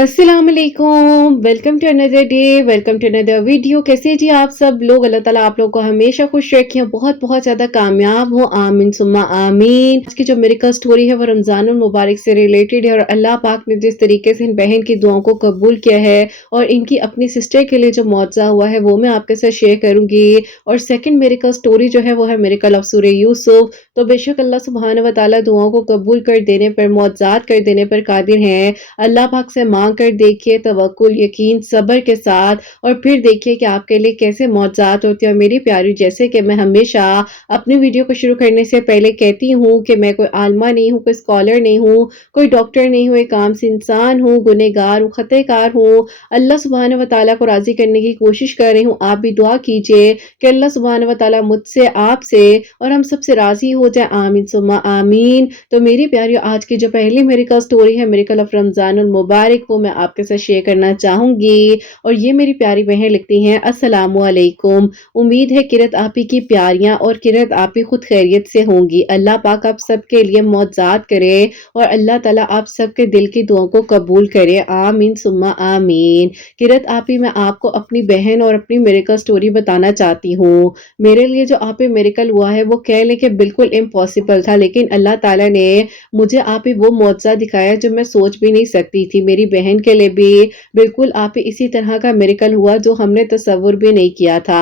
अस्सलाम वालेकुम, welcome to another day, welcome to another video. कैसे जी आप सब लोग? अल्लाह ताला आप लोग को हमेशा खुश रखे, बहुत बहुत ज़्यादा कामयाब हो, आमीन सुम्मा आमीन। आज की जो मेडिकल स्टोरी है वो रमज़ानुल मुबारक से रिलेटेड है और अल्लाह पाक ने जिस तरीके से इन बहन की दुआओं को कबूल किया है और इनकी अपनी सिस्टर के लिए जो मुआवजा हुआ है वो मैं आपके साथ शेयर करूंगी। और सेकंड मेडिकल स्टोरी जो है वो है मेडिकल ऑफ सूरह यूसुफ। तो बेशक अल्लाह सुब्हानहू व तआला दुआओं को कबूल कर देने पर, मुआवजात कर देने पर कादिर हैं। अल्लाह पाक से मांग कर देखिए तवक्कुल, यकीन, सब्र के साथ, और फिर देखिए कि आपके लिए कैसे मुआवजात होते हैं। और मेरी प्यारी, जैसे कि मैं हमेशा अपनी वीडियो को शुरू करने से पहले कहती हूँ कि मैं कोई आलिमा नहीं हूँ, कोई स्कॉलर नहीं हूँ, कोई डॉक्टर नहीं हूँ, एक आम सी इंसान हूँ, गुनहगार हूँ, खतेकार हूँ। अल्लाह सुब्हानहू व तआला को राजी करने की कोशिश कर रही हूँ। आप भी दुआ कीजिए कि अल्लाह सुब्हानहू व तआला मुझसे, आपसे और हम सबसे राजी हो जाए, आमीन सुम्मा आमीन। तो मेरी प्यारियों, आज की जो पहली मेडिकल स्टोरी है मेडिकल ऑफ रमजानुल मुबारक, वो मैं आपके साथ शेयर करना चाहूंगी। और ये मेरी प्यारी बहन लिखती हैं, अस्सलामु अलैकुम। उम्मीद है किरत आपी की प्यारियां और किरत आपी खुद खैरियत से होंगी। अल्लाह पाक आप सबके लिए मौजात करे और अल्लाह ताला आप सबके दिल की दुआओं को कबूल करे, आमीन सुम्मा आमीन। किरत आपी, मैं आपको अपनी बहन और अपनी मेडिकल स्टोरी बताना चाहती हूँ। मेरे लिए जो आप मेडिकल हुआ है वो कह ले कि बिल्कुल इम्पॉसिबल था, लेकिन अल्लाह ताला ने मुझे आप ही वो मुआवजा दिखाया जो मैं सोच भी नहीं सकती थी। मेरी बहन के लिए भी बिल्कुल आप ही इसी तरह का मिरेकल हुआ जो हमने तसव्वुर भी नहीं किया था।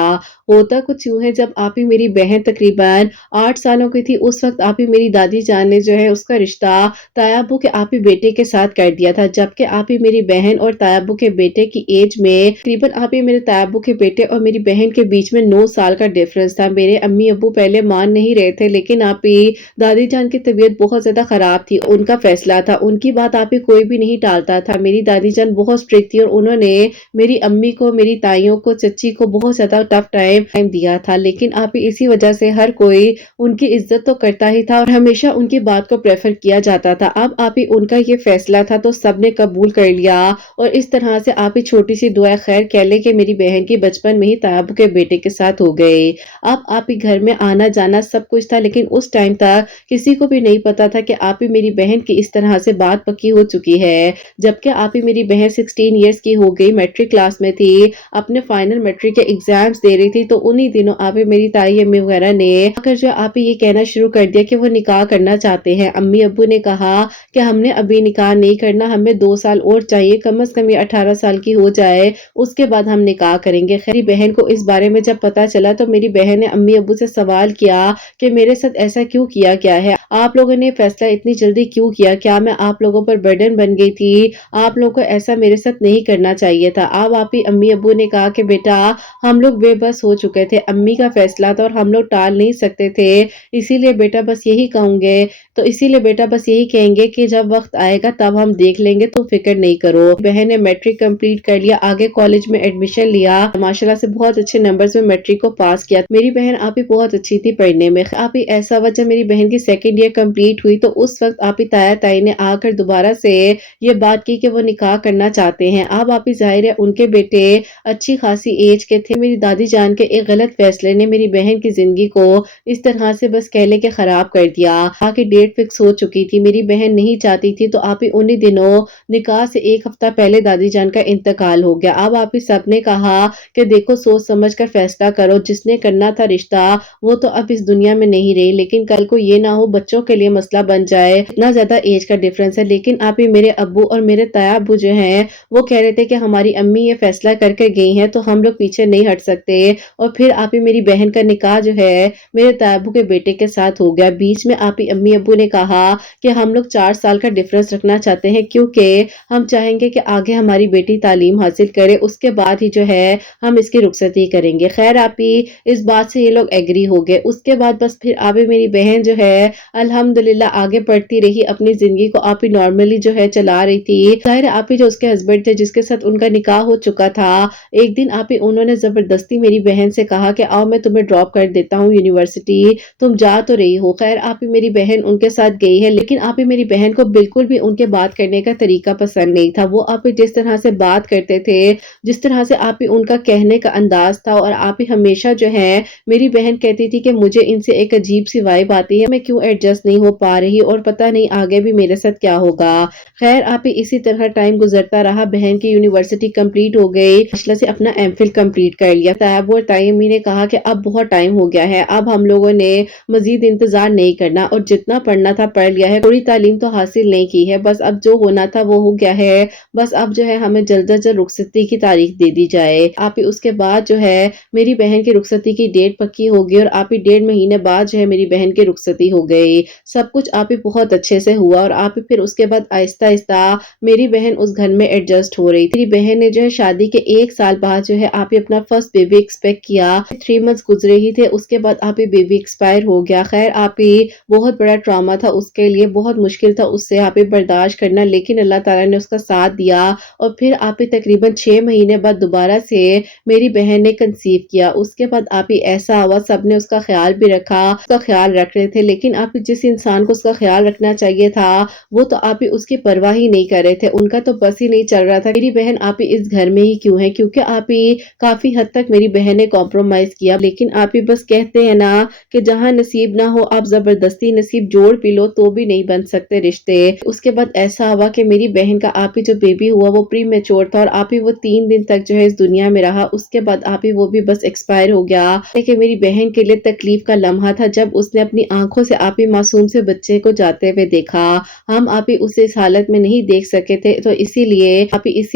होता कुछ यूं है, जब आप ही मेरी बहन तकरीबन 8 सालों की थी, उस वक्त आप ही मेरी दादी जान ने जो है उसका रिश्ता तायाबू के आप ही बेटे के साथ कर दिया था। जबकि आप ही मेरी बहन और तायाबू के बेटे की एज में तकरीबन आप ही मेरे तायाबू के बेटे और मेरी बहन के बीच में 9 साल का डिफरेंस था। मेरे अम्मी अब्बू पहले मान नहीं रहे थे, लेकिन आप ही दादी जान की तबीयत बहुत ज्यादा खराब थी, उनका फैसला था, उनकी बात आप ही कोई भी नहीं टालता था। मेरी दादी जान बहुत स्ट्रिक्ट थी और उन्होंने मेरी अम्मी को, मेरी ताइयों को, चच्ची को बहुत ज्यादा टफ टाइम दिया था। लेकिन आप ही इसी वजह से हर कोई उनकी इज्जत तो करता ही था और हमेशा उनकी बात को प्रेफर किया जाता था। अब आप ही उनका ये फैसला था तो सबने कबूल कर लिया। और इस तरह से आप ही छोटी सी दुआ खैर कह ले कि मेरी बहन की बचपन में ही तायाबू के बेटे के साथ हो गए। अब आप ही घर में आना जाना सब कुछ था, लेकिन उस टाइम तक किसी को भी नहीं पता था कि आप ही मेरी बहन की इस तरह से बात पक्की हो चुकी है। जबकि आप ही मेरी बहन 16 इयर्स की हो गई, मैट्रिक क्लास में थी, अपने फाइनल मैट्रिक के एग्जाम्स दे रही थी। तो उन्हीं दिनों आप ही मेरी ताई अम्मी वगैरह ने आकर जो आप ही ये कहना शुरू कर दिया कि वो निकाह करना चाहते हैं। अम्मी अब्बू ने कहा कि हमने अभी निकाह नहीं करना, हमें 2 साल और चाहिए, कम से कम ये 18 साल की हो जाए, उसके बाद हम निकाह करेंगे। खैर, बहन को इस बारे में जब पता चला तो मेरी बहन ने अम्मी अब्बू से सवाल किया कि मेरे साथ ऐसा क्यों किया गया है, आप लोगों ने फैसला इतनी जल्दी क्यों किया, क्या मैं आप लोगों पर बर्डन बन गई थी, आप लोगों को ऐसा मेरे साथ नहीं करना चाहिए था। अब आप ही अम्मी अब्बू ने कहा कि बेटा, हम लोग बेबस हो चुके थे, अम्मी का फैसला था और हम लोग टाल नहीं सकते थे, इसीलिए बेटा बस यही कहूंगे, तो इसीलिए बेटा बस यही कहेंगे कि जब वक्त आएगा तब हम देख लेंगे, तो फिक्र नहीं करो। बहन ने मैट्रिक कंप्लीट कर लिया, आगे कॉलेज में एडमिशन लिया, माशाल्लाह से बहुत अच्छे नंबर्स में मैट्रिक को पास किया। मेरी बहन आप ही बहुत अच्छी थी पढ़ने में। आप ही ऐसा हुआ, जब मेरी बहन की सेकेंड ईयर कंप्लीट हुई तो उस वक्त आप ही ताया ताई ने आकर दोबारा से ये बात की कि वो निकाह करना चाहते हैं। अब आप ही जाहिर है उनके बेटे अच्छी खासी एज के थे। मेरी दादी जान के एक गलत फैसले ने मेरी बहन की जिंदगी को इस तरह से बस कह ले के खराब कर दिया। आके डेट फिक्स हो चुकी थी, मेरी बहन नहीं चाहती थी, तो आप ही उन्हीं दिनों निकाह से एक हफ्ता पहले दादी जान का इंतकाल हो गया। अब आप ही सबने कहा कि देखो सोच समझ कर फैसला करो, जिसने करना था रिश्ता वो तो अब इस दुनिया में नहीं रही, लेकिन कल को ये ना हो बच्चों के लिए मसला बन जाए, इतना ज्यादा एज का डिफरेंस है। लेकिन आप ही मेरे अब्बू और मेरे ताया अब्बू जो हैं वो कह रहे थे कि हमारी अम्मी ये फैसला करके गई हैं तो हम लोग पीछे नहीं हट सकते। और फिर आप ही मेरी बहन का निकाह जो है मेरे ताया अब्बू के बेटे के साथ हो गया। बीच में आप ही अम्मी अब्बू ने कहा कि हम लोग 4 साल का डिफरेंस रखना चाहते हैं, क्योंकि हम चाहेंगे कि आगे हमारी बेटी तालीम हासिल करे, उसके बाद ही जो है हम इसकी रुखसती करेंगे। खैर आप ही इस बात से ये लोग एग्री हो गए। उसके बाद बस फिर आप ही मेरी बहन जो है अल्हम्दुलिल्लाह आगे बढ़ती रही, अपनी जिंदगी को आप ही नॉर्मली जो है चला रही थी। जाहिर आप ही जो उसके हस्बैंड थे जिसके साथ उनका निकाह हो चुका था, एक दिन आप ही उन्होंने जबरदस्ती मेरी बहन से कहा कि आओ मैं तुम्हें ड्रॉप कर देता हूँ यूनिवर्सिटी, तुम जा तो रही हो। खैर आप ही मेरी बहन उनके کے ساتھ گئی ہے، لیکن آپ ہی میری بہن کو بالکل بھی ان کے بات کرنے کا طریقہ پسند نہیں تھا۔ وہ آپ ہی جس طرح سے بات کرتے تھے، جس طرح سے آپ ہی ان کا کہنے کا انداز تھا، اور آپ ہی ہمیشہ جو ہے میری بہن کہتی تھی کہ مجھے ان سے ایک عجیب سی وائب آتی ہے، میں کیوں ایڈجسٹ نہیں ہو پا رہی اور پتہ نہیں آگے بھی میرے ساتھ کیا ہوگا۔ خیر آپ ہی اسی طرح ٹائم گزرتا رہا، بہن کی یونیورسٹی کمپلیٹ ہو گئی، ماشاءاللہ سے اپنا ایم فل کمپلیٹ کر لیا۔ طیب اور تیمی نے کہا کہ اب بہت ٹائم ہو گیا ہے، اب ہم لوگوں نے مزید انتظار نہیں کرنا، اور جتنا پڑھنا تھا پڑھ لیا ہے، تھوڑی تعلیم تو حاصل نہیں کی ہے، بس اب جو ہونا تھا وہ ہو گیا ہے، بس اب جو ہے ہمیں جلد از جلد رخصتی کی تاریخ دے دی جائے۔ آپ ہی اس کے بعد جو ہے میری بہن کی رخصتی کی ڈیٹ پکی ہوگی، اور آپ ہی 1.5 مہینے بعد جو ہے میری بہن کی رخصتی ہو گئی۔ سب کچھ آپ ہی بہت اچھے سے ہوا، اور آپ ہی پھر اس کے بعد آہستہ آہستہ میری بہن اس گھر میں ایڈجسٹ ہو رہی تھی۔ میری بہن نے جو ہے شادی کے 1 سال بعد جو ہے آپ ہی اپنا فرسٹ بیبی ایکسپیکٹ کیا۔ 3 منتھس گزرے ہی تھے، اس کے بعد آپ ہی بیبی ایکسپائر ہو گیا۔ خیر آپ ہی بہت بڑا ٹراما تھا اس کے لیے، بہت مشکل تھا اس سے آپ ہی برداشت کرنا، لیکن اللہ تعالیٰ نے اس کا ساتھ دیا، اور پھر آپ ہی تقریباً 6 مہینے بعد دوبارہ سے میری بہن نے کنسیو کیا۔ اس کے بعد آپ ہی ایسا ہوا، سب نے اس کا خیال بھی رکھا، اس کا خیال رکھ رہے تھے، لیکن آپ ہی جس انسان کو اس کا خیال رکھنا چاہیے تھا وہ تو آپ ہی اس کی پرواہ ہی نہیں کر رہے تھے، ان کا تو بس ہی نہیں چل رہا تھا میری بہن آپ ہی اس گھر میں ہی کیوں ہے، کیونکہ آپ ہی کافی حد تک میری بہن نے کمپرومائز کیا، لیکن آپ ہی بس کہتے ہیں نا کہ جہاں نصیب نہ ہو آپ زبردستی نصیب جوڑ بھی لو تو بھی نہیں بن سکتے رشتے۔ اس کے بعد ایسا ہوا کہ میری بہن کا آپ ہی جو بیبی ہوا وہ پری میچور تھا، اور آپ ہی وہ 3 دن تک جو ہے اس دنیا میں رہا، اس کے بعد آپ ہی وہ بھی بس ایکسپائر ہو گیا۔ لیکن میری بہن کے لیے تکلیف کا لمحہ تھا جب اس نے اپنی آنکھوں سے آپ ہی معصوم سے بچے کو جاتے ہوئے دیکھا، ہم آپ ہی اسے اس حالت میں نہیں دیکھ سکے تھے، تو اسی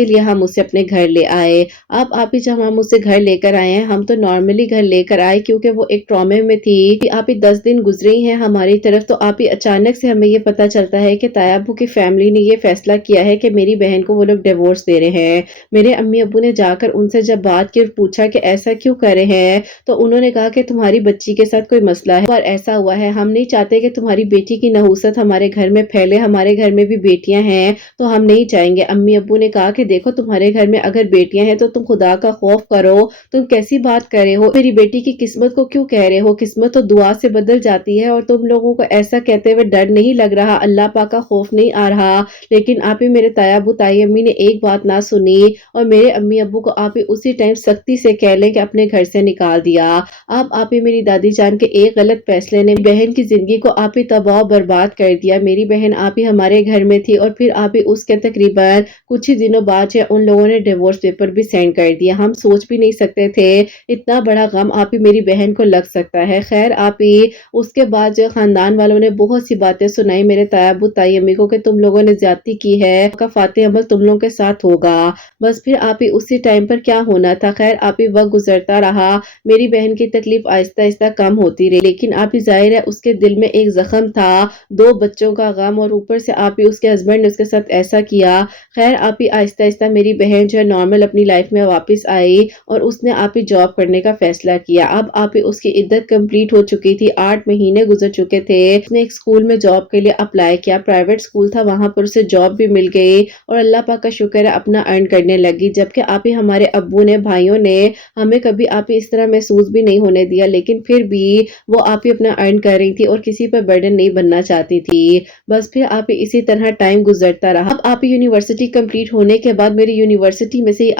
لیے ہم اسے اپنے گھر لے آئے۔ اب آپ ہی جب ہم اسے گھر لے کر آئے ہیں، ہم تو نارملی گھر لے کر آئے کیونکہ وہ ایک ٹرامے میں تھی کہ آپ ہی 10 دن گزرے ہی ہیں ہماری طرف، تو آپ ہی اچانک سے ہمیں یہ پتا چلتا ہے کہ طیبو کی فیملی نے یہ فیصلہ کیا ہے کہ میری بہن کو وہ لوگ ڈیورس دے رہے ہیں۔ میرے امی ابو نے جا کر ان سے جب بات کی اور پوچھا کہ ایسا کیوں کر رہے ہیں، تو انہوں نے کہا کہ تمہاری بچی کے ساتھ کوئی مسئلہ ہے اور ایسا ہوا ہے، ہم نہیں چاہتے کہ تمہاری بیٹی کی نحوست ہمارے گھر میں پھیلے، ہمارے گھر میں بھی بیٹیاں ہیں تو ہم نہیں چاہیں گے۔ امی ابو نے کہا کہ دیکھو تمہارے گھر میں اگر بیٹیاں ہیں تو تم خدا کا خوف کرو، تم کیسی بات کر رہے ہو، میری بیٹی کی قسمت کو کیوں کہہ رہے ہو، قسمت تو دعا سے بدل جاتی ہے، اور تم لوگوں کو ایسا کہتے ہوئے ڈر نہیں لگ رہا، اللہ پاک کا خوف نہیں آ رہا۔ لیکن آپ ہی میرے طیبو تائی امی نے ایک بات نہ سنی، اور میرے امی ابو کو آپ ہی اسی ٹائم سختی سے کہہ لیں کہ اپنے گھر سے نکال دیا۔ اب آپ ہی میری دادی جان کے ایک غلط فیصلے نے بہن کی زندگی کو آپ ہی تباہ و برباد کر دیا۔ میری بہن آپ ہی ہمارے گھر میں تھی، اور پھر آپ ہی اس کے تقریباً کچھ ہی دنوں بعد ان لوگوں نے ڈیورس پیپر بھی سینڈ کر دیا۔ ہم سوچ بھی نہیں سکتے تھے اتنا بڑا غم آپ ہی میری بہن کو لگ سکتا ہے۔ خیر آپ ہی اس کے بعد جو خاندان والوں نے بہت سی باتیں سنائی میرے طیبو تائی امی کو کہ تم لوگوں نے زیادتی کی ہے، کا فاتح عمل تم لوگوں کے ساتھ ہوگا۔ بس پھر آپ ہی اسی ٹائم پر کیا ہونا تھا، خیر آپ ہی وقت گزرتا رہا، میری بہن کی تکلیف آہستہ آہستہ کم ہوتی رہی، لیکن آپ ہی ظاہر ہے اس کے دل میں ایک زخم تھا، 2 بچوں کا غم، اور اوپر سے آپ ہی اس کے ہسبینڈ نے اس کے ساتھ ایسا کیا۔ خیر آپ ہی آہستہ آہستہ میری بہن جو ہے نارمل اپنی لائف میں واپس آئی، اور اس نے آپ ہی جاب کرنے کا فیصلہ کیا۔ اب آپ ہی اس کی عدت کمپلیٹ ہو چکی تھی، 8 مہینے گزر چکے تھے، اس نے ایک اسکول میں جاب کے لیے اپلائی کیا، پرائیویٹ اسکول تھا، وہاں پر اسے جاب بھی مل گئی، اور اللہ پاک کا شکر ہے اپنا ارن کرنے لگی۔ جبکہ آپ ہی ہمارے ابو نے، بھائیوں نے ہمیں کبھی آپ ہی اس طرح محسوس بھی نہیں ہونے دیا، لیکن پھر بھی وہ آپ ہی اپنا ارن کر رہی تھی اور کسی پر برڈن نہیں بننا چاہتی تھی۔ بس پھر آپ ہی اسی طرح ٹائم گزرتا رہا۔ اب آپ ہی یونیورسٹی کمپلیٹ ہونے کے بعد میری یونیورسٹی میں سے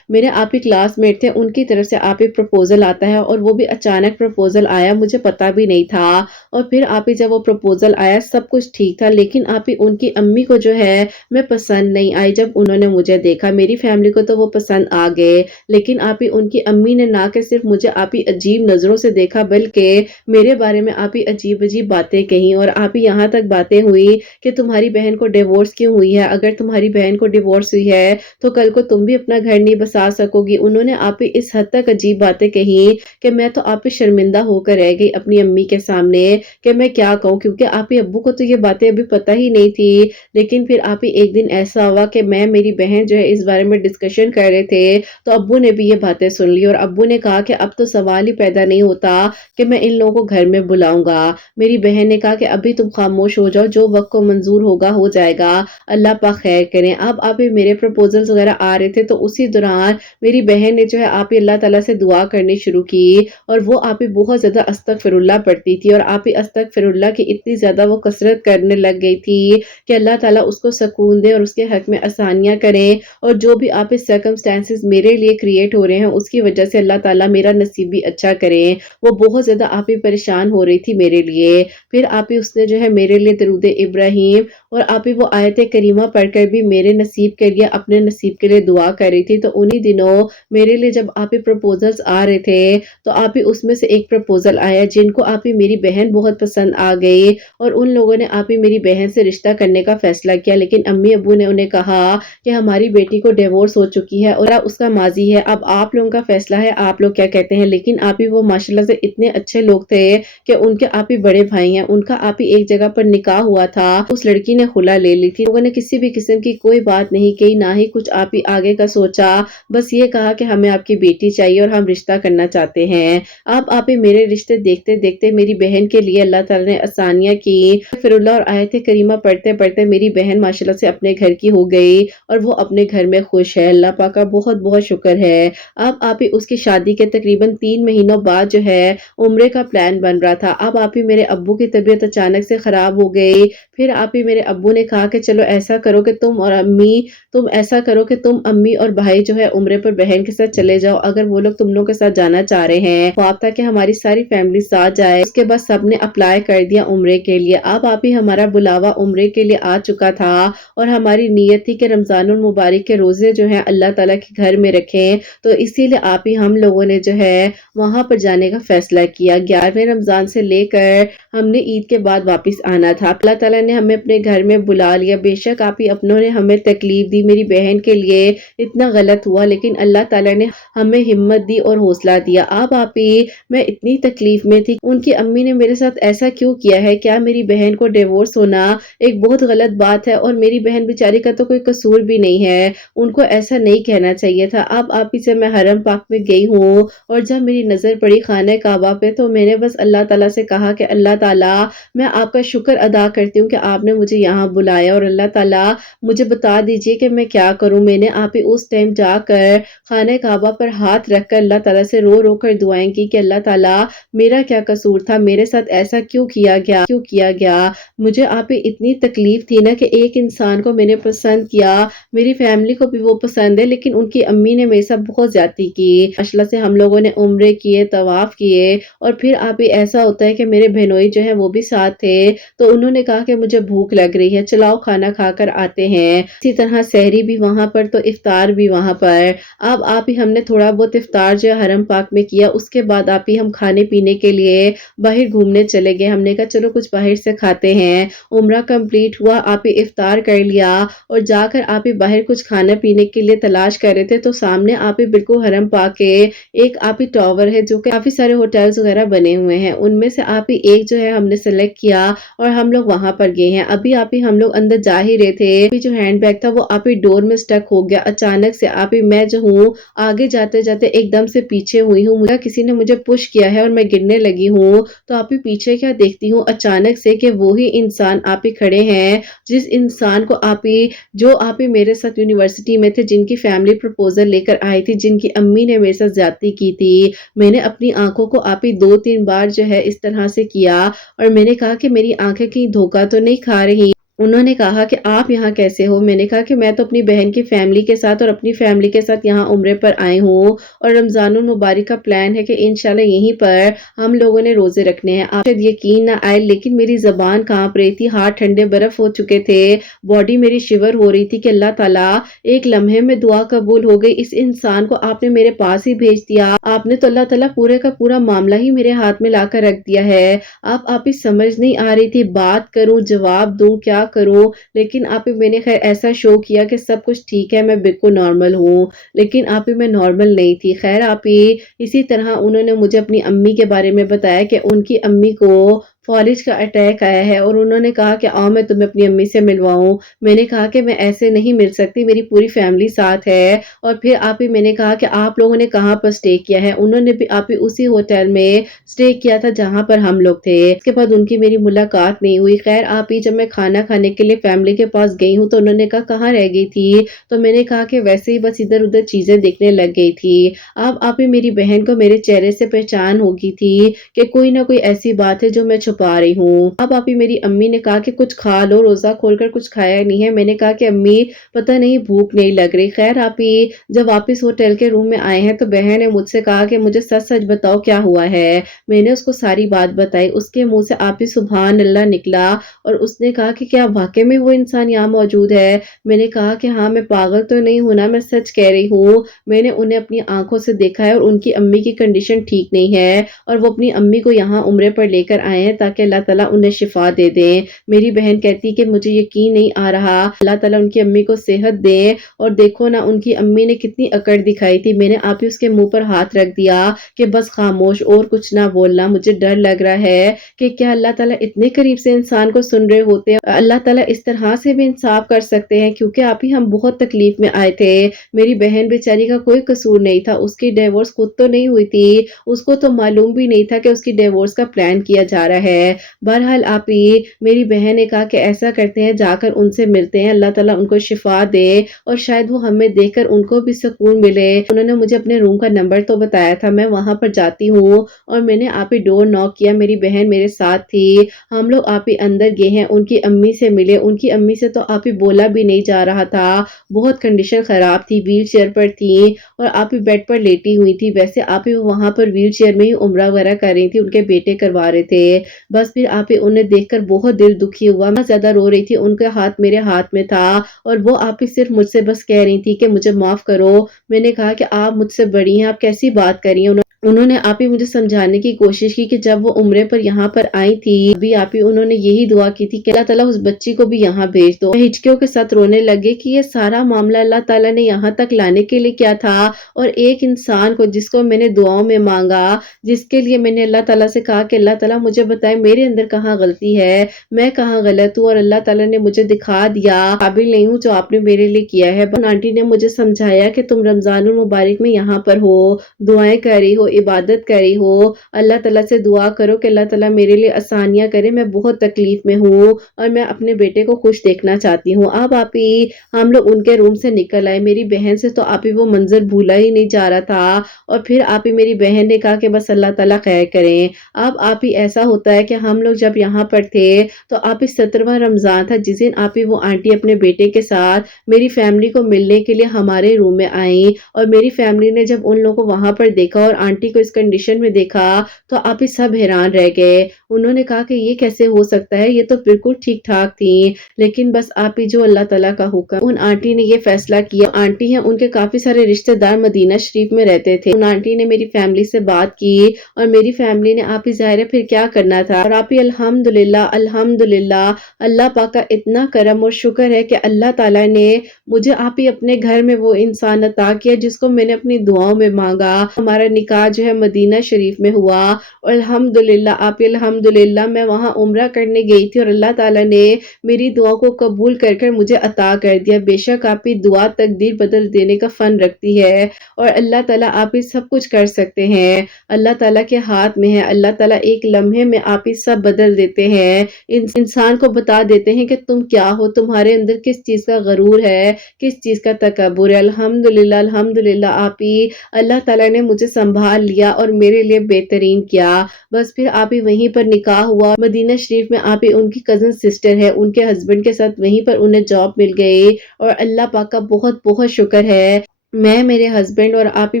میرے آپ ہی کلاس میٹ تھے، ان کی طرف سے آپ ہی پروپوزل آتا ہے، اور وہ بھی اچانک پروپوزل آیا، مجھے پتا بھی نہیں تھا، اور پھر آپ ہی جب وہ پروپوزل آیا سب کچھ ٹھیک تھا، لیکن آپ ہی ان کی امی کو جو ہے میں پسند نہیں آئی۔ جب انہوں نے مجھے دیکھا، میری فیملی کو تو وہ پسند آ گئے، لیکن آپ ہی ان کی امی نے نہ کہ صرف مجھے آپ ہی عجیب نظروں سے دیکھا، بلکہ میرے بارے میں آپ ہی عجیب عجیب باتیں کہیں، اور آپ ہی یہاں تک باتیں ہوئی کہ تمہاری بہن کو ڈیورس کیوں ہوئی ہے، اگر تمہاری بہن کو ڈیورس ہوئی ہے تو کل کو تم بھی اپنا گھر نہیں بسا سکو گی۔ انہوں نے آپ ہی اس حد تک عجیب باتیں کہیں کہ میں تو آپ ہی شرمندہ ہو کر رہ گئی اپنی امی کے سامنے کہ میں کیا کہوں، کیونکہ آپ ہی ابو کو تو یہ باتیں ابھی پتہ ہی نہیں تھی۔ لیکن پھر آپ ہی ایک دن ایسا ہوا کہ میں میری بہن جو ہے اس بارے میں ڈسکشن کر رہے تھے، تو ابو نے بھی یہ باتیں سن لی، اور ابو نے کہا کہ اب تو سوال ہی پیدا نہیں ہوتا کہ میں ان لوگوں کو گھر میں بلاؤں گا۔ میری بہن نے کہا کہ ابھی تم خاموش ہو جاؤ، جو وقت کو منظور ہوگا ہو جائے گا، اللہ پاک خیر کریں۔ اب آپ ہی میرے پروپوزلز وغیرہ آ رہے تھے، تو اسی دوران میری بہن نے جو ہے آپ ہی اللہ تعالیٰ سے دعا کرنی شروع کی، اور وہ آپ ہی بہت زیادہ استغفر اللہ پڑھتی تھی، اور آپ ہی استغفر اللہ کی इतनी ज़्यादा वो कसरत करने लग गई थी कि अल्लाह ताला उसको सुकून दे और उसके हक में आसानियाँ करें, और जो भी आप इस सर्कमस्टेंसेस मेरे लिए क्रिएट हो रहे हैं उसकी वजह से अल्लाह ताला मेरा नसीब भी अच्छा करें। वो बहुत ज़्यादा आप ही परेशान हो रही थी मेरे लिए। फिर आप ही उसने जो है मेरे लिए दरूद इब्राहीम और आप ही वो आयत करीमा पढ़कर भी मेरे नसीब के लिए, अपने नसीब के लिए दुआ कर रही थी। तो उन्हीं दिनों मेरे लिए जब आप ही प्रपोजल्स आ रहे थे, तो आप ही उसमें से एक प्रपोजल आया जिनको आप ही मेरी बहन बहुत पसंद आ गई, और उन लोगों ने आप ही मेरी बहन से रिश्ता करने का फैसला किया। लेकिन अम्मी अब्बू ने उन्हें कहा कि हमारी बेटी को डिवोर्स हो चुकी है और उसका माजी है, अब आप लोगों का फैसला है, आप लोग क्या कहते हैं। लेकिन आप ही वो माशाल्लाह से इतने अच्छे लोग थे कि उनके आप ही बड़े भाई हैं, उनका आप ही एक जगह पर निकाह हुआ था, उस लड़की ने खुला ले ली थी। लोगों ने किसी भी किस्म की कोई बात नहीं की, ना ही कुछ आप ही आगे का सोचा, बस ये कहा कि हमें आपकी बेटी चाहिए और हम रिश्ता करना चाहते हैं। आप ही मेरे रिश्ते देखते देखते मेरी बहन के लिए अल्लाह ताला ने आसानियां की। फिरुल्लाह और आयत करीमा पढ़ते पढ़ते मेरी बहन माशाल्लाह से अपने घर की हो गई और वो अपने घर में खुश है। अल्लाह पाक का बहुत बहुत शुक्र है। अब आप ही उसकी शादी के तकरीबन 3 महीनों बाद जो है उम्रे का प्लान बन रहा था। अब आप ही मेरे अब्बू की तबीयत अचानक से खराब हो गई। फिर आप ही मेरे अब्बू ने कहा कि चलो ऐसा करो कि तुम ऐसा करो कि तुम अम्मी और भाई जो है उम्रे पर बहन के साथ चले जाओ, अगर वो लोग तुम लोग के साथ जाना चाह रहे हैं। तो आप था कि हमारी सारी फैमिली साथ जाए। उसके बाद सबने अप्लाई कर दिया उम्रे के लिए। अब आप ही हमारा बुलावा उम्रे के लिए आ चुका था और हमारी नीयत थी कि रमजानुल मुबारक के रोजे जो है अल्लाह ताला के घर में रखें। तो इसीलिए आप ही हम लोगों ने जो है वहां पर जाने का फैसला किया। 11वें रमजान से लेकर हमने ईद के बाद वापस आना था। अल्लाह ताला ने हमें अपने घर में बुला लिया। बेशक आप ही अपनों ने हमें तकलीफ दी, मेरी बहन के लिए इतना गलत हुआ, लेकिन अल्लाह ताला ने हमें हिम्मत दी और हौसला दिया। अब आप ही मैं इतनी तकलीफ में थी, उनकी अम्मी ने मेरे साथ ऐसा क्यों किया है? क्या मेरी बहन को डिवोर्स होना एक बहुत गलत बात है? और मेरी बहन बेचारी का तो कोई कसूर भी नहीं है, उनको ऐसा नहीं कहना चाहिए था। अब आप ही से मैं हरम पाक में गई हूँ और जब मेरी नजर पड़ी खाने काबा पे, तो मैंने बस अल्लाह ताला से कहा कि अल्लाह ताला मैं आपका शुक्र अदा करती हूँ कि आपने मुझे यहाँ बुलाया, और अल्लाह ताला मुझे बता दीजिए कि मैं क्या करूँ। मैंने आप ही उस टाइम जाकर खाने काबा पर हाथ रखकर अल्लाह ताला से रो रो कर दुआएं की कि अल्लाह ताला मेरा क्या कसूर था, मेरे साथ ऐसा क्यों किया गया। मुझे आप ही इतनी तकलीफ थी ना कि एक इंसान को मैंने पसंद किया, मेरी फैमिली को भी वो पसंद है, लेकिन उनकी अम्मी ने मेरे साथ बहुत ज्यादती की। माशाल्लाह से हम लोगों ने उम्रे किए, तवाफ किए, और फिर आप ही ऐसा होता है कि मेरे बहनोई जो है वो भी साथ थे, तो उन्होंने कहा कि मुझे भूख लग रही है, चलाओ खाना खाकर आते हैं। इसी तरह सहरी भी वहां पर तो इफ्तार भी वहां पर। अब आप ही हमने थोड़ा बहुत इफ्तार जो है हरम पाक में किया, उसके बाद आप ही हम खाने पीने के लिए बाहर घूमने चले गए। हमने कहा चलो कुछ बाहर से खाते हैं। उम्रा कंप्लीट हुआ, आप ही इफ्तार कर लिया और जाकर आप ही बाहर कुछ खाने पीने के लिए तलाश कर रहे थे, तो सामने आप ही बिल्कुल हरम पाक के एक आप ही टावर है जो कि काफी सारे होटल्स वगैरह बने हुए हैं, उनमें से आप ही एक जो है हमने सेलेक्ट किया और हम लोग वहां पर गए हैं। अभी आप ही हम लोग अंदर जा ही रहे थे, अभी जो हैंड बैग था वो आप ही डोर में स्टक हो गया। अचानक से आप ही मैं जो हूँ आगे जाते जाते एकदम से पीछे हुई हूँ, मुझे किसी ने मुझे पुश किया है और मैं गिरने लगी हूँ। तो आप ही पीछे क्या देखती हूँ अचानक से कि वो ही इंसान आप ही खड़े हैं जिस इंसान को आप ही जो आप ही मेरे साथ यूनिवर्सिटी में थे, जिनकी फैमिली प्रपोजल लेकर आई थी, जिनकी अम्मी ने मेरे साथ ज्यादती की थी। मैंने अपनी आंखों को आप ही 2-3 बार जो है इस तरह से किया और मैंने कहा कि मेरी आंखें कहीं धोखा तो नहीं खा रही। उन्होंने कहा कि आप यहाँ कैसे हो? मैंने कहा कि मैं तो अपनी बहन की फैमिली के साथ और अपनी फैमिली के साथ यहाँ उम्रे पर आई हूँ और रमजानुल मुबारक का प्लान है कि इंशाल्लाह यहीं पर हम लोगों ने रोजे रखने हैं। आप शायद यकीन ना आए, लेकिन मेरी जबान कांप रही थी, हाथ ठंडे बर्फ हो चुके थे, बॉडी मेरी शिवर हो रही थी कि अल्लाह ताला एक लम्हे में दुआ कबूल हो गई। इस इंसान को आपने मेरे पास ही भेज दिया, आपने तो अल्लाह ताला पूरे का पूरा मामला ही मेरे हाथ में लाकर रख दिया है। आप ही समझ नहीं आ रही थी, बात करूं, जवाब दूं, क्या करूं। लेकिन आप ही मैंने खैर ऐसा शो किया कि सब कुछ ठीक है, मैं बिल्कुल नॉर्मल हूँ, लेकिन आप ही मैं नॉर्मल नहीं थी। खैर आप ही इसी तरह उन्होंने मुझे अपनी अम्मी के बारे में बताया कि उनकी अम्मी को फॉलिज का अटैक आया है और उन्होंने कहा कि आओ मैं तुम्हें अपनी अम्मी से मिलवाऊं। मैंने कहा कि मैं ऐसे नहीं मिल सकती, मेरी पूरी फैमिली साथ है। और फिर आप ही मैंने कहा कि आप लोगों ने कहाँ पर स्टे किया है? उन्होंने भी आप ही उसी होटल में स्टे किया था जहां पर हम लोग थे। इसके बाद उनकी मेरी मुलाकात नहीं हुई। खैर आप ही जब मैं खाना खाने के लिए फैमिली के पास गई हूँ तो उन्होंने कहा कहाँ रह गई थी? तो मैंने कहा कि वैसे ही बस इधर उधर चीजें देखने लग गई थी। अब आप ही मेरी बहन को मेरे चेहरे से पहचान हो गई थी कि कोई ना कोई ऐसी बात है जो मैं छुपा रही हूँ। अब आप ही मेरी अम्मी ने कहा कि कुछ खा लो, रोज़ा खोलकर कुछ खाया नहीं है। मैंने कहा कि अम्मी पता नहीं भूख नहीं लग रही। खैर आप ही जब वापस होटल के रूम में आए हैं तो बहन ने मुझसे कहा कि मुझे सच-सच बताओ क्या हुआ है? मैंने उसको सारी बात बताई। उसके मुँह से आप ही सुभान अल्लाह निकला और उसने कहा कि क्या वाक़ई में वो इंसान यहाँ मौजूद है? मैंने कहा कि हाँ, मैं पागल तो नहीं हूँ ना, मैं सच कह रही हूँ। मैंने उन्हें अपनी आँखों से देखा है और उनकी अम्मी की कंडीशन ठीक नहीं है और वो अपनी अम्मी को यहाँ उम्रे पर लेकर आए हैं ताकि अल्लाह ताला उन्हें शिफा दे दें। मेरी बहन कहती कि मुझे यकीन नहीं आ रहा, अल्लाह ताला उनकी अम्मी को सेहत दे और देखो ना उनकी अम्मी ने कितनी अकड़ दिखाई थी। मैंने आप ही उसके मुँह पर हाथ रख दिया कि बस खामोश और कुछ ना बोलना, मुझे डर लग रहा है कि क्या अल्लाह ताला इतने करीब से इंसान को सुन रहे होते हैं? अल्लाह ताला इस तरह से भी इंसाफ कर सकते हैं क्योंकि आप ही हम बहुत तकलीफ में आए थे। मेरी बहन बेचारी का कोई कसूर नहीं था, उसकी डिवोर्स खुद तो नहीं हुई थी, उसको तो मालूम भी नहीं था कि उसकी डिवोर्स का प्लान किया जा रहा है। बहरहाल आप ही मेरी बहन ने कहा कि ऐसा करते हैं जाकर उनसे मिलते हैं, अल्लाह ताला उनको शिफा दे और शायद वो हमें देखकर उनको भी सुकून मिले। उन्होंने मुझे अपने रूम का नंबर तो बताया था, मैं वहाँ पर जाती हूँ और मैंने आप ही डोर नॉक किया, मेरी बहन मेरे साथ थी। हम लोग आप ही अंदर गए हैं, उनकी अम्मी से मिले, उनकी अम्मी से तो आप ही बोला भी नहीं जा रहा था, बहुत कंडीशन खराब थी, व्हील चेयर पर थी और आप ही बेड पर लेटी हुई थी। वैसे आप ही वहाँ पर व्हील चेयर में ही उम्रा वगैरह कर रही थी, उनके बेटे करवा रहे थे। बस फिर आप ही उन्हें देखकर बहुत दिल दुखी हुआ, मैं ज़्यादा रो रही थी, उनका हाथ मेरे हाथ में था और वो आप ही सिर्फ मुझसे बस कह रही थी कि मुझे माफ़ करो। मैंने कहा कि आप मुझसे बड़ी हैं, आप कैसी बात कर रही हैं? उन्होंने आप ही मुझे समझाने की कोशिश की कि जब वो उम्रे पर यहाँ पर आई थी अभी आप ही उन्होंने यही दुआ की थी कि अल्लाह ताला उस बच्ची को भी यहाँ भेज दो। हिचकियों के साथ रोने लगे कि ये सारा मामला अल्लाह ताला ने यहाँ तक लाने के लिए क्या था और एक इंसान को जिसको मैंने दुआओं में मांगा, जिसके लिए मैंने अल्लाह ताला से कहा कि अल्लाह ताला मुझे बताए मेरे अंदर कहाँ गलती है, मैं कहाँ गलत हूँ और अल्लाह ताला ने मुझे दिखा दिया काबिल नहीं हूँ जो आपने मेरे लिए किया है। आंटी ने मुझे समझाया कि तुम रमजानुल मुबारक में यहाँ पर हो, दुआएं कर रही हो, इबादत कर रही हो, अल्लाह ताला से दुआ करो कि अल्लाह ताला मेरे लिए आसानियाँ करे, मैं बहुत तकलीफ में हूँ और मैं अपने बेटे को खुश देखना चाहती हूँ। अब आप ही हम लोग उनके रूम से निकल आए, मेरी बहन से तो आप ही वो मंजर भूला ही नहीं जा रहा था और फिर आप ही मेरी बहन ने कहा कि बस अल्लाह ताला खैर करें। अब आप ही ऐसा होता है कि हम लोग जब यहाँ पर थे तो आप ही 17वां रमजान था जिस दिन आप ही वो आंटी अपने बेटे के साथ मेरी फैमिली को मिलने के लिए हमारे रूम में आई और मेरी फैमिली ने जब उन लोगों को वहां पर देखा और आंटी को इस कंडीशन में देखा तो आप ही सब हैरान रह गए। उन्होंने कहा कि ये कैसे हो सकता है, ये तो बिल्कुल ठीक ठाक थी, लेकिन बस आप ही जो अल्लाह ताला का हुक्म, उन आंटी ने ये फैसला किया। आंटी हैं उनके काफी सारे रिश्तेदार मदीना शरीफ में रहते थे। उन आंटी ने मेरी फैमिली से बात की और मेरी फैमिली ने आप ही ज़ाहिर है फिर क्या करना था और आप ही अल्हम्दुलिल्लाह अल्हम्दुलिल्लाह अल्लाह पाक का इतना करम और शुक्र है कि अल्लाह ताला ने मुझे आप ही अपने घर में वो इंसान अता किया जिसको मैंने अपनी दुआओं में मांगा। हमारा निकाह जो है मदीना शरीफ में हुआ और अल्हम्दुलिल्लाह आप ही अल्हम्दुलिल्लाह मैं वहाँ उम्रा करने गई थी और अल्लाह ताला ने मेरी दुआ को कबूल कर कर मुझे अता कर दिया। बेशक आप ही दुआ तकदीर बदल देने का फन रखती है और अल्लाह ताला आप ही सब कुछ कर सकते हैं। अल्लाह ताला के हाथ में है, अल्लाह ताला एक लम्हे में आप ही सब बदल देते हैं। इंसान को बता देते हैं कि तुम क्या हो, तुम्हारे अंदर किस चीज़ का गरूर है, किस चीज़ का तकब्बुर है। अल्हम्दुलिल्लाह अल्हम्दुलिल्लाह आप ही अल्लाह ताला ने मुझे संभाल लिया और मेरे लिए बेहतरीन किया। बस फिर आप ही वहीं पर निकाह हुआ मदीना शरीफ में। आप ही उनकी कज़न सिस्टर है, उनके हस्बैंड के साथ वहीं पर उन्हें जॉब मिल गई और अल्लाह पाक का बहुत बहुत शुक्र है मैं, मेरे हस्बैंड और आप ही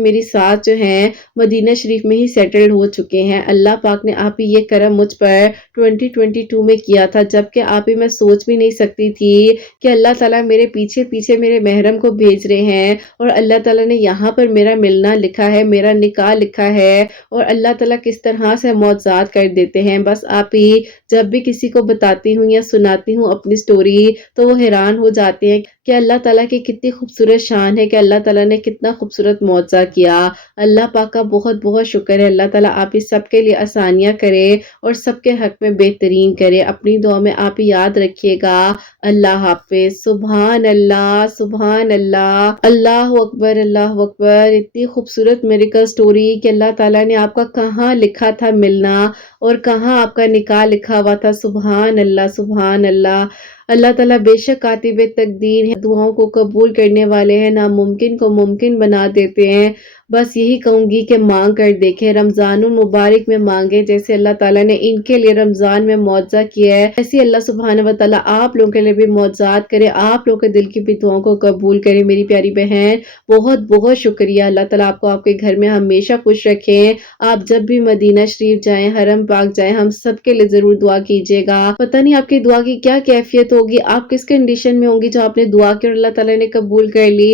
मेरी सास जो हैं मदीना शरीफ में ही सेटल्ड हो चुके हैं। अल्लाह पाक ने आप ही ये करम मुझ पर 2022 में किया था, जबकि आप ही मैं सोच भी नहीं सकती थी कि अल्लाह ताला मेरे पीछे पीछे मेरे महरम को भेज रहे हैं और अल्लाह ताला ने यहाँ पर मेरा मिलना लिखा है, मेरा निकाह लिखा है और अल्लाह ताला किस तरह से मौजज़ात कर देते हैं। बस आप ही जब भी किसी को बताती हूँ या सुनाती हूँ अपनी स्टोरी तो वो हैरान हो जाते हैं कि अल्लाह ताला की कितनी खूबसूरत शान है, कि अल्लाह ताला ने कितना खूबसूरत मौज़ा किया। अल्लाह पाक का बहुत बहुत शुक्र है। अल्लाह ताला आप ही सबके लिए आसानियाँ करे और सबके हक में बेहतरीन करे। अपनी दुआ में आप ही याद रखिएगा। अल्लाह हाफ़िज़। सुभान अल्लाह, सुभान अल्लाह, अल्लाहु अकबर, अल्लाहु अकबर। इतनी खूबसूरत मिरेकल स्टोरी कि अल्लाह ताला ने आपका कहाँ लिखा था मिलना और कहाँ आपका निकाह लिखा हुआ था। सुभान अल्लाह, सुभान अल्लाह। अल्लाह ताला बेशक कातिबे तकदीर है, दुआओं को कबूल करने वाले हैं, नामुमकिन को मुमकिन बना देते हैं। बस यही कहूँगी कि माँग कर देखें, रमज़ानुल मुबारक में माँगे, जैसे अल्लाह ताला ने इनके लिए रमज़ान में मुआवज़ा किया है, ऐसे अल्लाह सुब्हानहू व तआला आप लोगों के लिए भी मुआवज़ात करे, आप लोगों के दिल की भी दुआओं को कबूल करे। मेरी प्यारी बहन, बहुत बहुत शुक्रिया। अल्लाह ताला आपको आपके घर में हमेशा खुश रखें। आप जब भी मदीना शरीफ जाएं, हरम पाक जाएं, हम सब के लिए जरूर दुआ कीजिएगा। पता नहीं आपकी दुआ की क्या कैफियत होगी, आप किस कंडीशन में होंगी जो आपने दुआ की और अल्लाह ताला ने कबूल कर ली।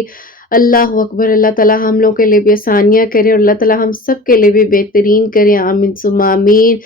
अल्लाह अकबर। अल्लाह ताला हम लोग के लिए भी आसानियाँ करे और अल्लाह ताला हम सब के लिए भी बेहतरीन करे। आमीन सुम्मा आमीन।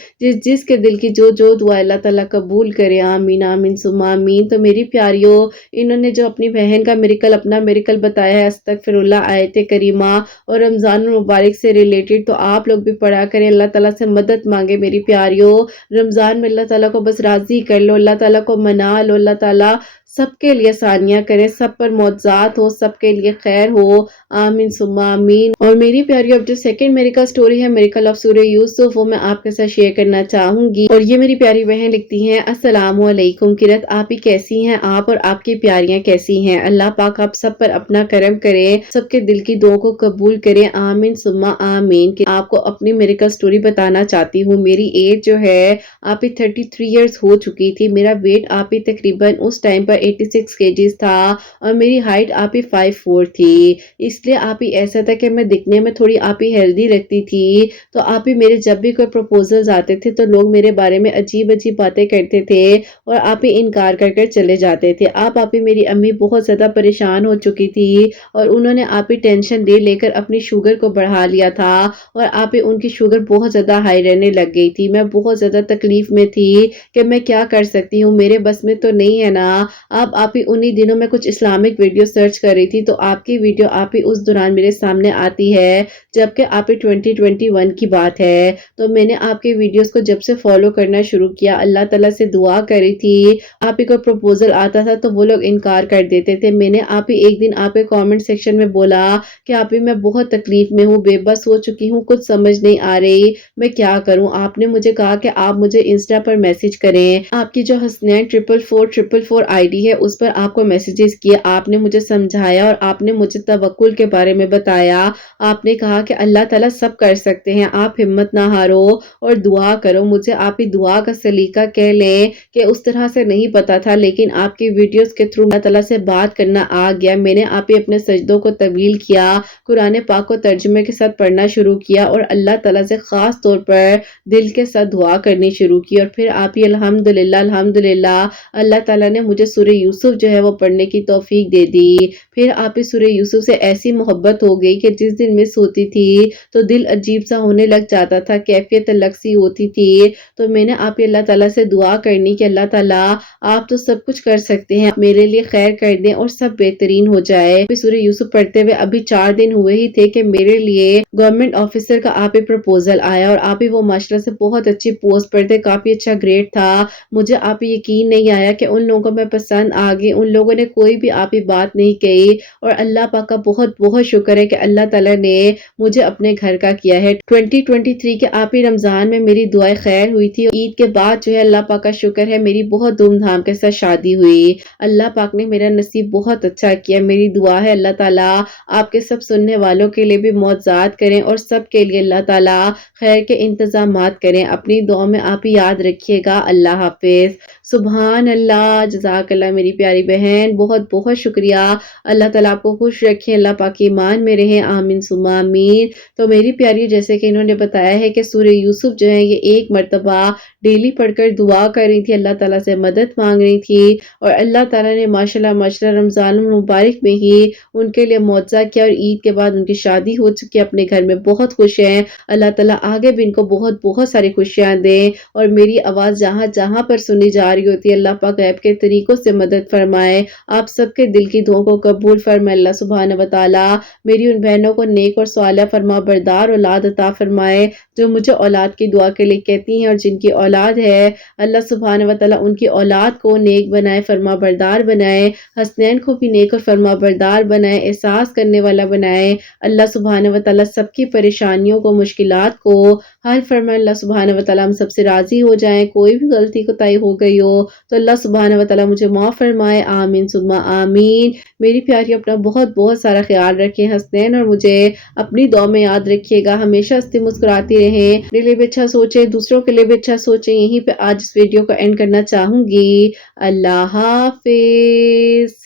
जिसके दिल की जो जो दुआ अल्लाह ताला कबूल करे। आमीन आमीन सुम्मा आमीन। तो मेरी प्यारियों, इन्होंने जो अपनी बहन का मिरेकल, अपना मिरेकल बताया है, अस्तगफिरुल्लाह आयत करीमा और रमज़ान मुबारक से रिलेटेड, तो आप लोग भी पढ़ा करें, अल्लाह ताला से मदद मांगे। मेरी प्यारियों, रमज़ान में अल्लाह ताला को बस राज़ी कर लो, अल्लाह ताला को मना लो, अल्लाह ताला सबके लिए आसानियाँ करे, सब पर मौज़ात हो, सबके लिए खैर हो। आमीन सुम्मा आमीन। और मेरी प्यारी, अब जो सेकंड मिरेकल स्टोरी है, मिरेकल ऑफ सूरह यूसुफ, वो मैं आपके साथ शेयर करना चाहूंगी। और ये मेरी प्यारी बहन लिखती हैं, अस्सलामु अलैकुम किरत, आप ही कैसी हैं, आप और आपकी प्यारियां कैसी हैं। अल्लाह पाक आप सब पर अपना करम करे, सबके दिल की दुआ को कबूल करे। आमीन सुम्मा आमीन। कि आपको अपनी मिरेकल स्टोरी बताना चाहती हूँ। मेरी एज जो है आप ही 33 ईयर्स हो चुकी थी। मेरा वेट आप ही तकरीबन उस टाइम पर 86 केजीज था और मेरी हाइट आप ही 5'4" थी। इसलिए आप ही ऐसा था कि मैं दिखने में थोड़ी आप ही हेल्दी लगती थी। तो आप ही मेरे जब भी कोई प्रपोजल्स आते थे तो लोग मेरे बारे में अजीब अजीब बातें करते थे और आप ही इनकार कर कर चले जाते थे। आप ही मेरी अम्मी बहुत ज़्यादा परेशान हो चुकी थी और उन्होंने आप ही टेंशन ले लेकर अपनी शुगर को बढ़ा लिया था और आप ही उनकी शुगर बहुत ज़्यादा हाई रहने लग गई थी। मैं बहुत ज़्यादा तकलीफ में थी कि मैं क्या कर सकती हूँ, मेरे बस में तो नहीं है ना। अब आप ही उन्हीं दिनों में कुछ इस्लामिक वीडियो सर्च कर रही थी तो आपकी वीडियो आप ही उस दौरान मेरे सामने आती है, जबकि आप ही 2021 की बात है। तो मैंने आपके वीडियोस को जब से फॉलो करना शुरू किया, अल्लाह ताला से दुआ करी थी। आप ही को प्रपोजल आता था तो वो लोग इनकार कर देते थे। मैंने आप ही एक दिन आप कमेंट सेक्शन में बोला कि आप ही मैं बहुत तकलीफ में हूँ, बेबस हो चुकी हूँ, कुछ समझ नहीं आ रही, मैं क्या करूँ। आपने मुझे कहा कि आप मुझे इंस्टा पर मैसेज करें। आपकी जो हसनैन 44444 आईडी है उस पर आपको मैसेजेस किए, आपने मुझे समझाया और आपने मुझे तवक्कुल के बारे में बताया। आपने कहा कि अल्लाह ताला सब कर सकते हैं, आप हिम्मत ना हारो और दुआ करो। मुझे आप ही दुआ का सलीका कह लें कि उस तरह से नहीं पता था, लेकिन आपकी वीडियोस के थ्रू अल्लाह ताला से बात करना आ गया। मैंने आप ही अपने सजदों को तवील किया, कुरान पाक को तर्जुमे के साथ पढ़ना शुरू किया और अल्लाह ताला से खास तौर पर दिल के साथ दुआ करनी शुरू की। और फिर आप ही अल्हम्दुलिल्लाह अल्हम्दुलिल्लाह अल्लाह ताला ने मुझे सूरह यूसुफ जो है वो पढ़ने की तौफीक दे दी। फिर आप ही सूरह यूसुफ से ऐसी मोहब्बत हो गई कि जिस दिन मिस होती थी तो दिल अजीब सा होने लग जाता था, कैफियत अलग सी होती थी। तो मैंने आप ही अल्लाह ताला से दुआ करनी कि अल्लाह ताला आप तो सब कुछ कर सकते हैं, मेरे लिए खैर कर दें और सब बेहतरीन हो जाए। सूरह यूसुफ पढ़ते हुए अभी 4 दिन हुए ही थे कि मेरे लिए गवर्नमेंट ऑफिसर का आप ही प्रपोजल आया और आप ही वो माशाल्लाह से बहुत अच्छी पोस्ट पर थे, काफी अच्छा ग्रेड था। मुझे आप ही यकीन नहीं आया कि उन लोगों को मैं पसंद आ गई। उन लोगों ने कोई भी आप ही बात नहीं कही और अल्लाह पाक का बहुत बहुत शुक्र है कि अल्लाह ताला ने मुझे अपने घर का किया है। 2023 के आप ही रमजान में मेरी दुआएं खैर हुई थी। ईद के बाद जो है अल्लाह पाक का शुक्र है मेरी बहुत धूमधाम के साथ शादी हुई। अल्लाह पाक ने मेरा नसीब बहुत अच्छा किया। मेरी दुआ है अल्लाह ताला आपके सब सुनने वालों के लिए भी मौज़ात करें और सब के लिए अल्लाह ताला खैर के इंतजामात करें। अपनी दुआ में आप ही याद रखिएगा। अल्लाह हाफिज। सुभान अल्लाह, जज़ाकल्लाह मेरी प्यारी बहन, बहुत बहुत शुक्रिया। अल्लाह ताला आपको खुश रखें, अल्लाह पाक ईमान में रहें। आमीन सुम्मा आमीन। तो मेरी प्यारी, जैसे कि इन्होंने बताया है कि सूरह यूसुफ जो है ये एक मर्तबा डेली पढ़कर दुआ कर रही थी, अल्लाह ताला से मदद मांग रही थी और अल्लाह ताला ने माशाल्लाह माशाल्लाह रमज़ान मुबारक में ही उनके लिए मुआवज़ा किया और ईद के बाद उनकी शादी हो चुकी है, अपने घर में बहुत खुश हैं। अल्लाह ताला आगे भी इनको बहुत बहुत सारी खुशियां दें और मेरी आवाज़ जहाँ जहाँ पर सुनी जा रही होती है अल्लाह पाक गैब के तरीकों से मदद फरमाए। आप सबके दिल की दुआओं को कबूल फरमाए अल्लाह सुब्हान व तआला। मेरी उन बहनों को नेक और सालिह फरमा बरदार औलाद अता फरमाए जो मुझे औलाद की दुआ के लिए कहती हैं और जिनकी اولاد ہے اللہ سبحانہ و تعالیٰ ان کی اولاد کو نیک بنائے، فرما بردار بنائے، حسنین کو بھی نیک اور فرما بردار بنائے، احساس کرنے والا بنائے۔ اللہ سبحانہ و تعالیٰ سب کی پریشانیوں کو، مشکلات کو حل فرمائے۔ اللہ سبحانہ و تعالیٰ ہم سب سے راضی ہو جائیں۔ کوئی بھی غلطی کوتاہی ہو گئی ہو تو اللہ سبحانہ و تعالیٰ مجھے معاف فرمائے، آمین ثم آمین۔ میری پیاری اپنا بہت بہت سارا خیال رکھیں، حسنین اور مجھے اپنی دعا میں یاد رکھیے گا، ہمیشہ ہنستی مسکراتی رہیں، اپنے لیے بھی اچھا سوچیں، دوسروں کے لیے بھی اچھا سوچیں۔ یہیں پہ آج اس ویڈیو کو اینڈ کرنا چاہوں گی۔ اللہ حافظ۔